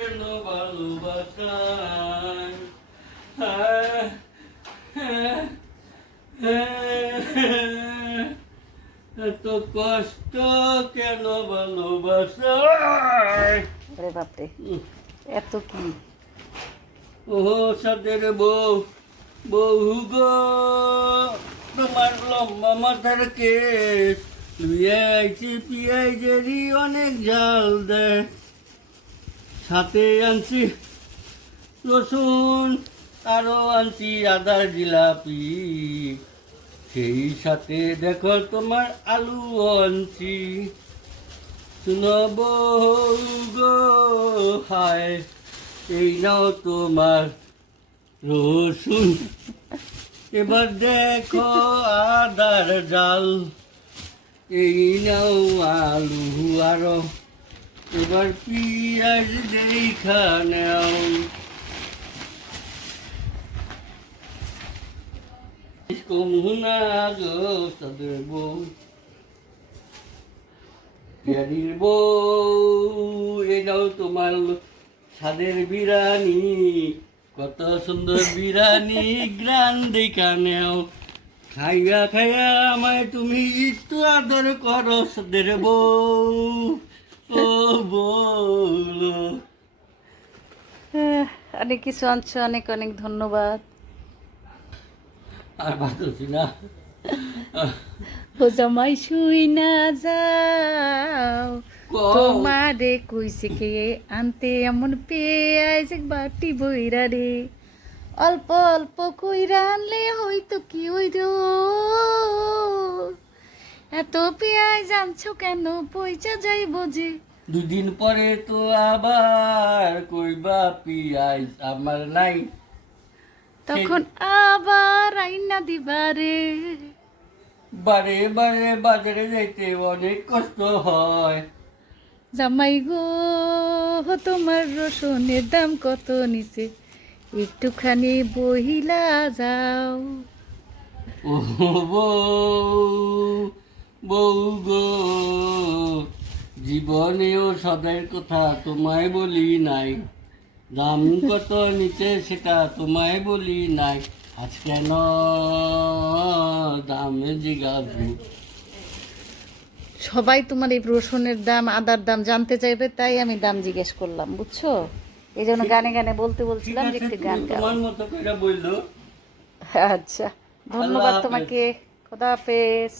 কেন ভালোবাসায় এত কষ্ট কেন ভালোবাসায়? আরে বাপরে, এত কি? ও সাদের বউ, বহু গো, তোমার লম্বা মাথার কেস লুইয়াইছি পিঁয়াজেরই অনেক ঝাল দেয়, সাথে আনছি রসুন, আরো আনছি আদার জিলাপি, সেই সাথে দেখো তোমার আলু আনছি। শুনো বউ গো, হায় এই নাও তোমার রসুন, এবার দেখো আদার জাল, এই নাও আলু আরো, এবার পিঁয়াজ দেখা নাও। কমুনা গো তাদের বউ, পিয়ারির বউ, এই নাও তোমার স্বাদের বিরানি, কত সুন্দর বিরানি, গ্রান দেখা নেও, খাইয়া খাইয়া আমায় তুমি একটু আদর করো সাদের বউ, ও বলো। অনেক কিছু আনছো, অনেক অনেক ধন্যবাদ। আর পারছি না। ও জামাই শুই না যাও, কও। তোমারে কইছে কে আনতে এমন পেঁয়াজ বাটি বইরা রে, অল্প অল্প কইরা আনলে হয়তো কি হইরো, এত পেঁয়াজ আনছো কেন, পয়সা যাইব যে। দুদিন পরে তো আবার কইবা পিয়াজ আমার নাই, তখন আবার আইনা দিবারে। বারে বারে বাজারে যাইতে অনেক কষ্ট হয়। জামাই গো, তোমার রসুনের দাম কত নিচে, একটুখানি বহিলা যাও। ও বউ, বউ গো, জীবনেও সদাই কথা তোমায় বলি নাই, দাম কত নিচে সেটা তোমায় বলি নাই, আজ কেন দামে জিগাবো। সবাই তোমার এই রসুনের দাম, আদার দাম জানতে চাইবে, তাই আমি দাম জিজ্ঞেস করলাম, বুঝছো? এই জন্য গানে গানে বলতে বলছিলাম যে একটু গান গাও। তোমার মতো করে বললো। আচ্ছা, ধন্যবাদ হাফেজ। তোমাকে। খোদা হাফেজ।